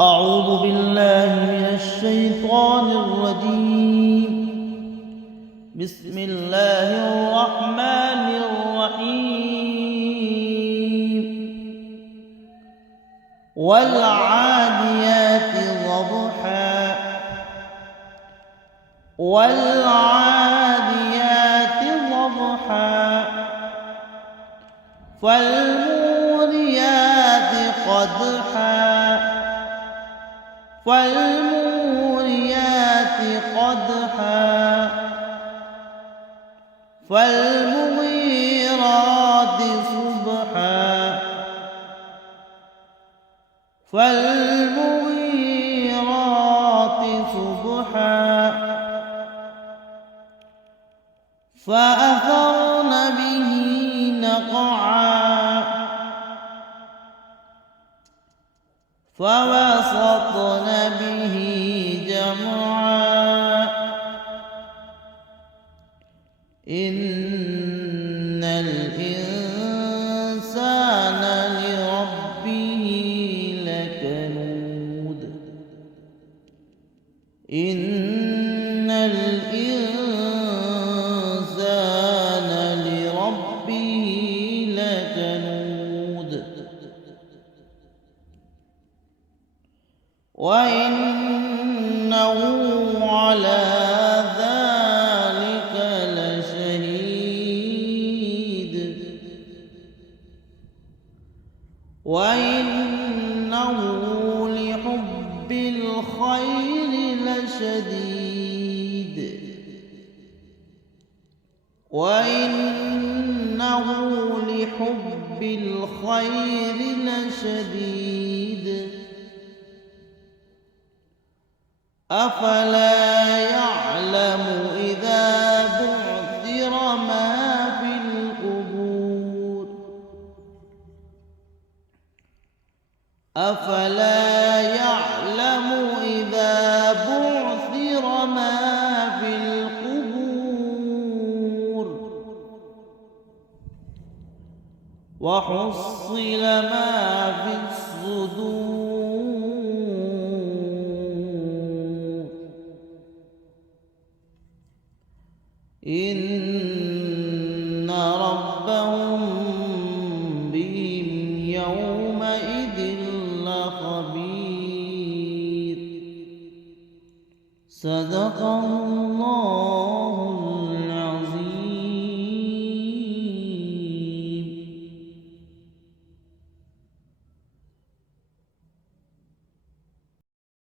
أعوذ بالله من الشيطان الرجيم. بسم الله الرحمن الرحيم. والعاديات ضبحا والعاديات ضبحا فالموريات قدحا فالموريات قدحا فالمغيرات صبحا فالمغيرات صبحا فأثرن به نقعا فوسطن به جمعا إن الإنسان لربه لكنود إن الإنسان لربه لكنود وإنه على ذلك لشهيد وإنه لحب الخير لشديد وإنه لحب الخير لشديد أفلا يعلم إذا بعثر ما في القبور أفلا يعلم إذا بعثر ما في القبور وحصل ما في الصدور إن ربهم بهم يومئذ لخبير. صدق الله.